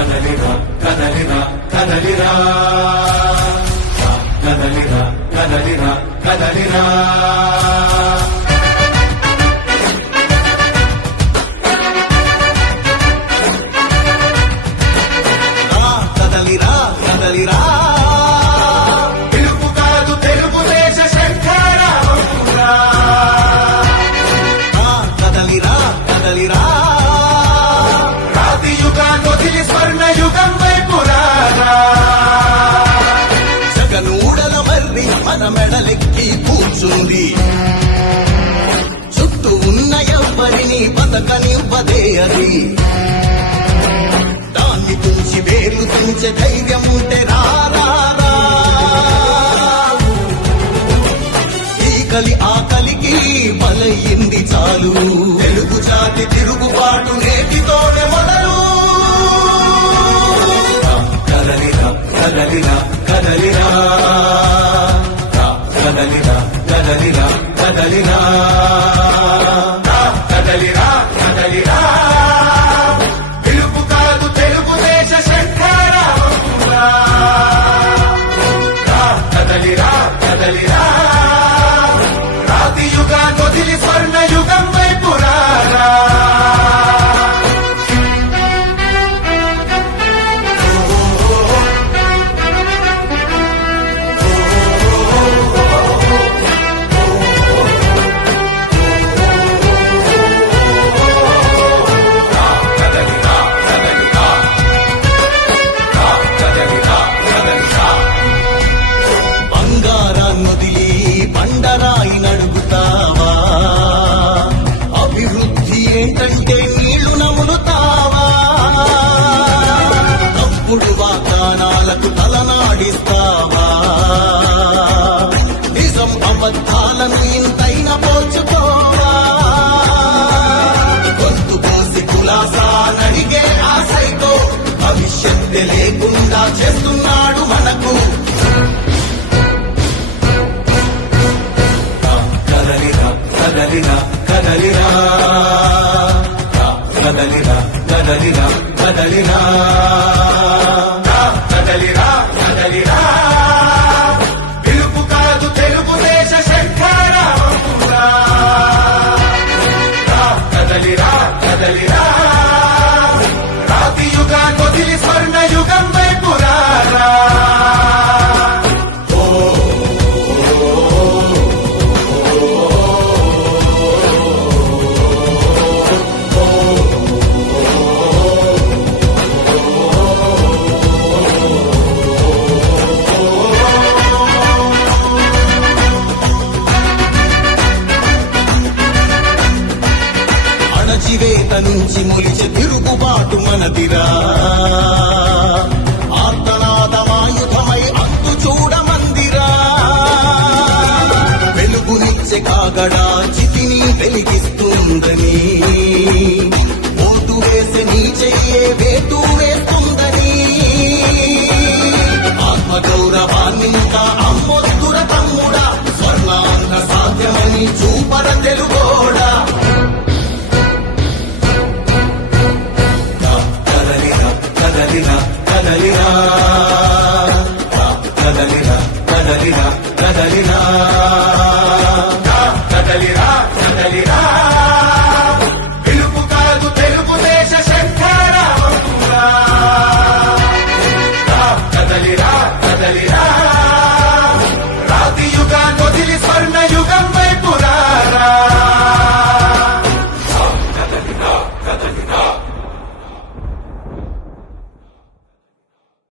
కదలిరా కదలిరా కదలిరా కదలిరా కదలిరా కదలిరా కదలిరా కదలిరా తెలుగు కాదు తెలుగుదేశ శంఖారావంగా కదలిరా కదలిరా రాతి యుగాన్ని వదిలి స్వర్ణ యుగం వైపు రారా జగనూడల మర్రి మన మెడలెక్కి కూర్చుంది చుట్టూ ఉన్న ఎవ్వరిని బతకనివ్వదే అది దాన్ని తుంచి వేలు తుంచే ధైర్యం ఉంటే రారా ఈకలి ఆకలికి బలయింది చాలు తెలుగు జాతి తిరుగుబాటు నేటితోనే మొదలు కదలిరా కదలిరా కదలిరా కదలిరా కదలిరా కదలిరా కదలిరా కదలిరా తెలుగు కాదు తెలుగుదేశ శంఖారావంగా కదలిరా కదలిరా రాతి యుగాన్ని వదిలి స్వర్ణ యుగం వైపు రారా బండరాయి నడుగుతావా అభివృద్ధి ఏంటంటే నీళ్లు నములుతావా తప్పుడు వాగ్దానాలకు తలనాడిస్తావా నిజం అబద్ధాలను ఇంతైనా పోల్చుకోవా గొంతు కోసి కులాసా నడిగే ఆ సైకో భవిష్యత్తు లేకుండా చేస్తున్నాడు మనకు కదలిరా కదలిరా కదలిరా కదలిరా కదలిరా కదలిరా కదలిరా తెలుగు కాదు తెలుగుదేశ శంఖారావంగా కదలిరా కదలిరా రాతి యుగాన్ని వదిలి స్వర్ణ యుగం వైపు రారా అణచివేత నుంచి మొలిచే తిరుగుబాటు మనదిరా ఆర్తనాదమాయుధమై అంతు చూడమందిరా వెలుగునిచ్చే కాగడా చితిని వెలిగిస్తుందని ఓటు వేసే నీ చెయ్యే వేటు వేస్తుందని ఆత్మగౌరవాన్ని ఇంకా అమ్మొద్దుర తమ్ముడా స్వర్ణాంగ సాధ్యమని చూపర తెలుగోడా కదలిరా కదలిరా కదలిరా కదలిరా కదలిరా కదలిరా కదలిరా తెలుగు కాదు తెలుగుదేశ శంఖారావంగా కదలిరా కదలిరా